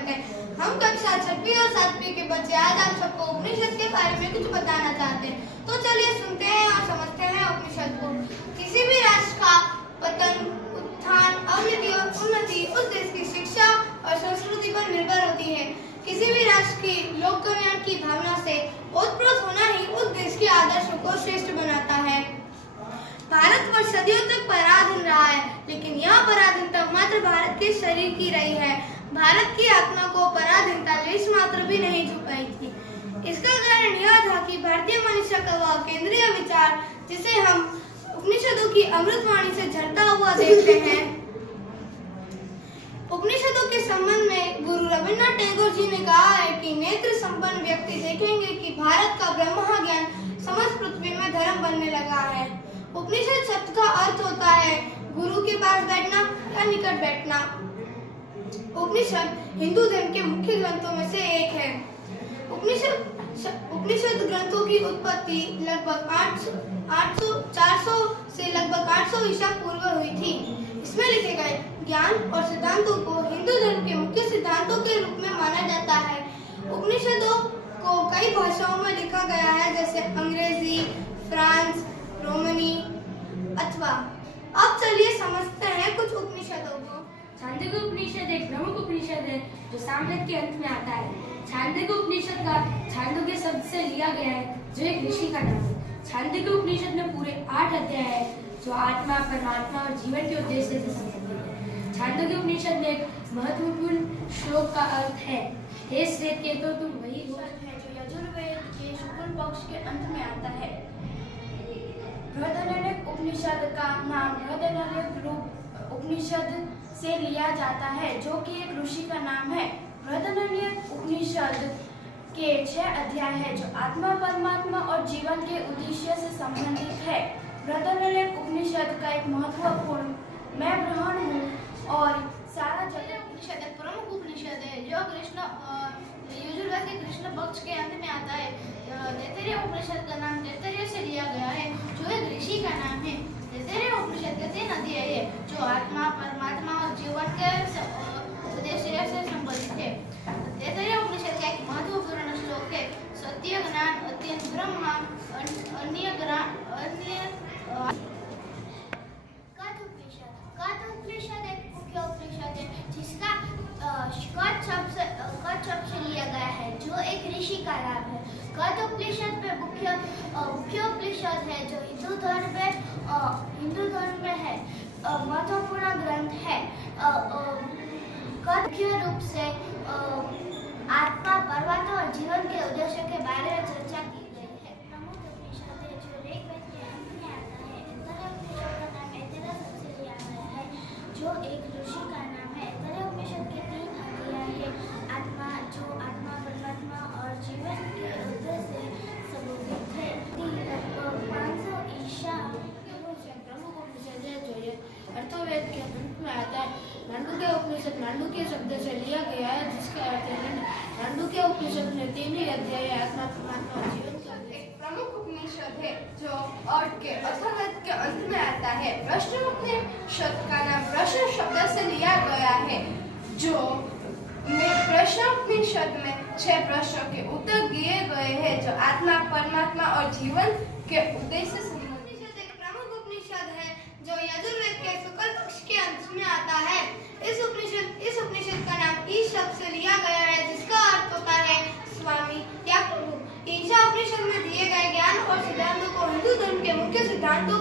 स्वागत है। हम कक्षा 6वीं और 7वीं के बच्चे आज आप सबको उपनिषद के बारे में कुछ बताना चाहते हैं। तो चलिए सुनते हैं और समझते हैं उपनिषद को। किसी भी राष्ट्र का पतन, उत्थान, अवनति और उन्नति उस देश की शिक्षा और संस्कृति पर निर्भर होती है। किसी भी राष्ट्र की लोक कल्याण की भावना से ओतप्रोत होना ही उस देश के आदर्शों को श्रेष्ठ बनाता है। भारतवर्ष सदियों तक पराधीन रहा है, लेकिन यह पराधीनता मात्र भारत के शरीर की रही है। भारत की आत्मा को पराधीनता लेश मात्र भी नहीं झुकाई थी। इसका कारण यह था कि भारतीय मनुष्य का वह केंद्रीय विचार, जिसे हम उपनिषदों की अमृतवाणी से झरता हुआ देखते हैं। उपनिषदों के संबंध में गुरु रविन्द्रनाथ टैगोर जी ने कहा है कि नेत्र संपन्न व्यक्ति देखेंगे कि भारत का ब्रह्म ज्ञान समस्त पृथ्वी में धर्म बनने लगा है। उपनिषद शब्द का अर्थ होता है गुरु के पास बैठना या निकट बैठना। उपनिषद हिंदू धर्म के मुख्य ग्रंथों में से एक है। उपनिषद ग्रंथों की उत्पत्ति लगभग 400 से लगभग 800 ईसा पूर्व हुई थी। इसमें लिखे गए ज्ञान और सिद्धांतों को हिंदू धर्म के मुख्य सिद्धांतों के रूप में माना जाता है। उपनिषदों को कई भाषाओं में लिखा गया है, जैसे अंग्रेजी, फ्रांस, रोमनी अथवा। अब चलिए समझते हैं कुछ उपनिषदों को। छांदोग्य उपनिषद एक प्रमुख उपनिषद है जो सामवेद के अंत में आता है। छांदोग्य उपनिषद का छांदोग्य शब्द से लिया गया है, जो एक ऋषि का नाम है। छांदोग्य उपनिषद में पूरे 8 अध्याय है, जो आत्मा, परमात्मा और जीवन के उद्देश्य से संबंधित है। छांदोग्य उपनिषद में एक महत्वपूर्ण श्लोक का अर्थ है, हे श्वेत केतु, तुम वही हो है जो यजुर्वेद के शुक्ल पक्ष के अंत में आता है। बृहदारण्यक उपनिषद का नाम बृहदारण्यक उपनिषद से लिया जाता है, जो कि एक ऋषि का नाम है। बृहदारण्यक उपनिषद के 6 अध्याय है, जो आत्मा, परमात्मा और जीवन के उद्देश्य से संबंधित है। बृहदारण्यक उपनिषद का एक महत्वपूर्ण मैं ब्राह्मण हूँ और सारा जगत उपनिषद एक प्रमुख उपनिषद है, जो यजुर्वेद के कृष्ण पक्ष के अंत में आता है। तैत्तिरीय उपनिषद का नाम तैत्तिरीय से लिया गया है, जो एक ऋषि का नाम है। तैत्तिरीय उपनिषद के 3 अध्याय है, जो आत्मा, परमात्मा और जीवन के उद्देश्य से संबंधित है। तैत्तिरीय उपनिषद का एक महत्वपूर्ण श्लोक है, सत्य ज्ञान अत्यंत ब्रह्म अन्य उपनिषद एक मुख्य उपनिषद है, जिसका कथ शब्द से लिया गया है, जो एक ऋषि का नाम है। कथ उपनिषद में मुख्य उपनिषद है, जो हिंदू धर्म में है, महत्वपूर्ण ग्रंथ है। कथ मुख्य रूप से आत्मा, परमात्मा और जीवन के उद्देश्य के बारे में चर्चा की गई है। प्रमुख उपनिषद है, जो ऋग्वेद के अंत में आता है। ऐतरेय उपनिषद का नाम ऐतरेय से लिया गया है, जो एक ऋषि का नाम है। ऐतरेय उपनिषद के 3 अध्याय है, आत्मा, जो आत्मा, परमात्मा और जीवन के उद्देश्य से संबंधित है। लगभग 500 ईसा प्रमुख उपनिषद है, जो ये अर्थवेद के अंत में आता है। मांडुक्य उपनिषद मांडुक्य शब्द से लिया गया है, जिसका अर्थ है मांडुक्य उपनिषद में 3 अध्याय है, आत्मा, परमात्मा और जीवन का एक प्रमुख उपनिषद है, जो अर्थ के अथर्ववेद के अंत में आता है। प्रश्न उपनिषद का नाम प्रश्न शब्द से लिया गया है, जो प्रश्न उपनिषद में 6 प्रश्नों के उत्तर दिए गए हैं, जो आत्मा, परमात्मा और जीवन के उद्देश्य से संबंधित है। एक प्रमुख उपनिषद है, जो यजुर्वेद के शुक्ल पक्ष के अंत में आता है। इस उपनिषद का नाम ईश शब्द से लिया गया है, जिसका अर्थ होता है स्वामी या प्रभु। ईशा उपनिषद में दिए गए ज्ञान और सिद्धांतों को हिंदू धर्म के मुख्य सिद्धांतों